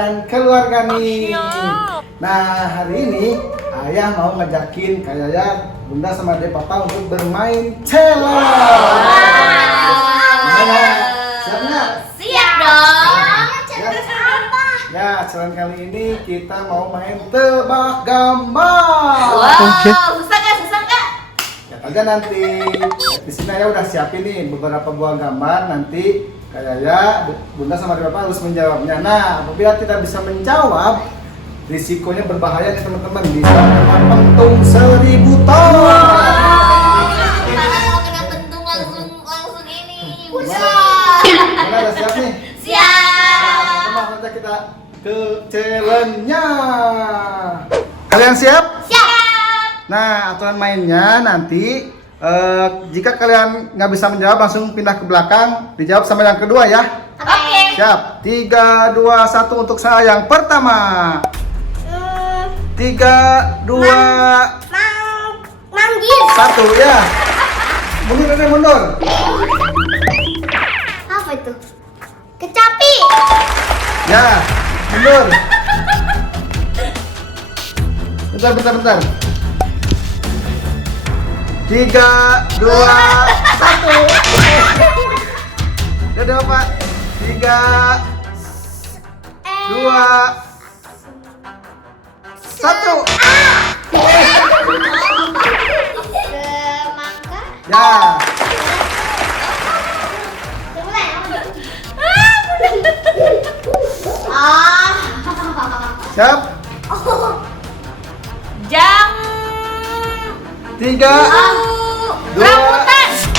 dengan keluarga nih. Nah, hari ini ayah mau ngajakin kayak Bunda sama Dek Papa untuk bermain challenge. Gimana? Siap nggak? Siap dong. Ya, challenge kali ini kita mau main tebak gambar. Wow, susah nggak? Lihat aja nanti. Di sini ayah udah siapin nih beberapa buah gambar. Nanti kayak Bunda sama Dek Papa harus menjawabnya. Nah, apabila tidak bisa menjawab, risikonya berbahaya nih teman-teman, bisa kena pentung 1000 ton. Kalau kena pentung langsung ini. Gimana, udah siap nih? Siap. Teman-teman, nanti kita ke challenge-nya. Kalian siap? Siap. Nah, aturan mainnya nanti jika kalian nggak bisa menjawab langsung pindah ke belakang, dijawab sama yang kedua ya. Oke. Siap? 3, 2, 1 untuk saya yang pertama. 3, 2, Manggis. 1 ya. Mundur. Apa itu? Kecapi. Ya, mundur. Bentar. 3, 2, 1. Dadah Pak. 3, 2, 1. Semangka. Ya. Siap? Jam 3, 2, rambutan. 1.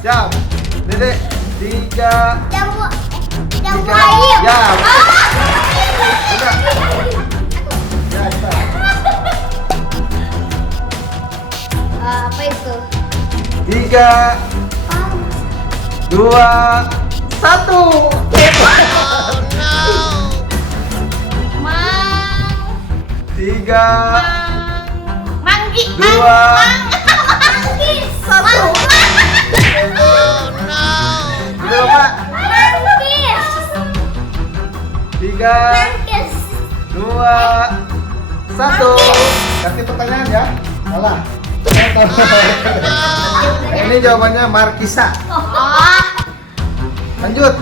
Siap. Dedek. 3, Jambu 3. air. Ya. Udah. Ya, kita. Apa itu? 3, 2, 1. Tiga, Manggi. Dua. Manggis. Udah Pak. Manggis. 3, 2, 1. Kasih pertanyaan ya. Salah. Ini jawabannya Markisa. Lanjut.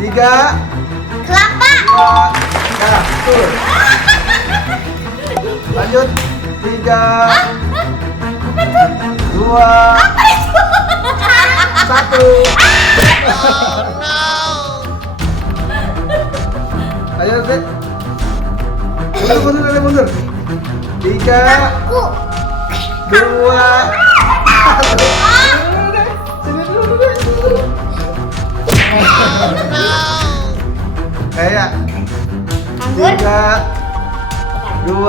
3, Kelapa. 2, nah, betul. Lanjut. 3, 2, 1. Ayo, Dek. Mundur. 3, Aku. 2, 1. Sini dulu. Kayak 3, 2,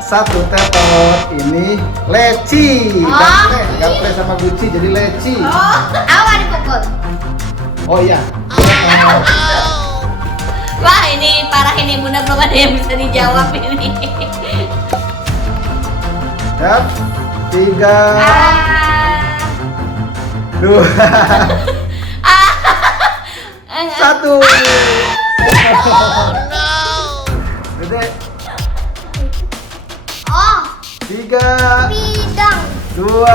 1. Tetot. Ini leci. Gaple sama guci jadi leci. Awan dipukul. Oh iya. Wah, ini parah ini, Bunda, belum ada yang bisa dijawab ini. Siap. 3, 2, 1. Dedek. Oh, 3, bidang. 2,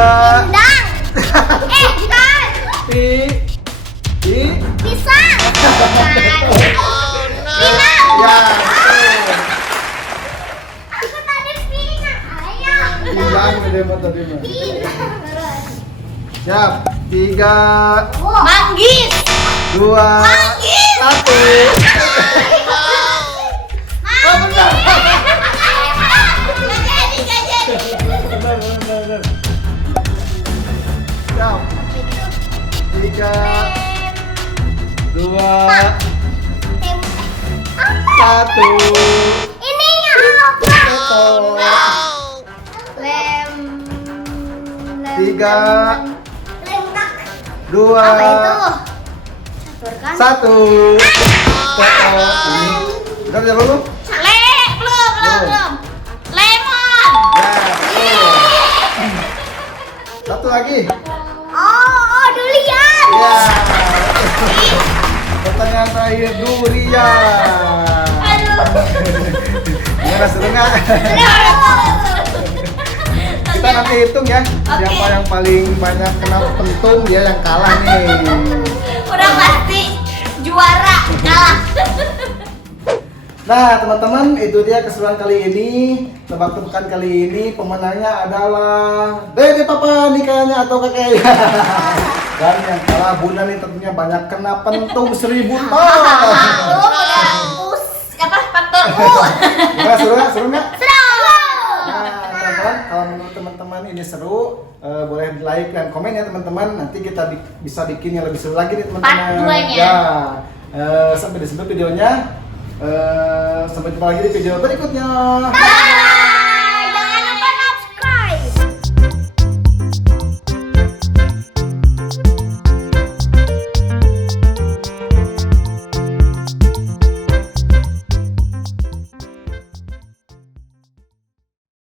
Bidang. Kan. Pisang. Pinang. Ya. Aku tadi pinang. Ayam. Bilang gede banget tadi mah. Siap. 3, Manggis. 2, 1. Oh, benar. Gak jadi. Benar. Siap. 3, 2, 1. Ini apa? Tetot. Lem. 3, Lemtak. 2, Apa itu? Caturkan. 1. Tetot. Ini. Udah jawab dulu. Belum. Lemon. Ya. Betul. Satu lagi. Oh, durian. Ya. Pertanyaan terakhir durian. Aduh. Gimana, seru nggak? Kita nanti hitung ya, Oke. siapa yang paling banyak kena pentung dia yang kalah nih. Udah pasti juara kalah. Nah teman-teman, itu dia keseruan kali ini. Tebak-tebakan kali ini pemenangnya adalah Dede Papa nih kayaknya, atau kakeknya. Dan yang kalah Bunda nih tentunya banyak kena pentung 1000 ton. Lu udah apa faktor U. Gimana, seru nggak? Seru nggak? Seru. Nah teman-teman, kalau menurut teman-teman ini seru, boleh like dan komen ya teman-teman. Nanti kita bisa bikin yang lebih seru lagi nih teman-teman. Part 2-nya. Ya, sampai di sini videonya. Sampai jumpa lagi di video berikutnya. Bye.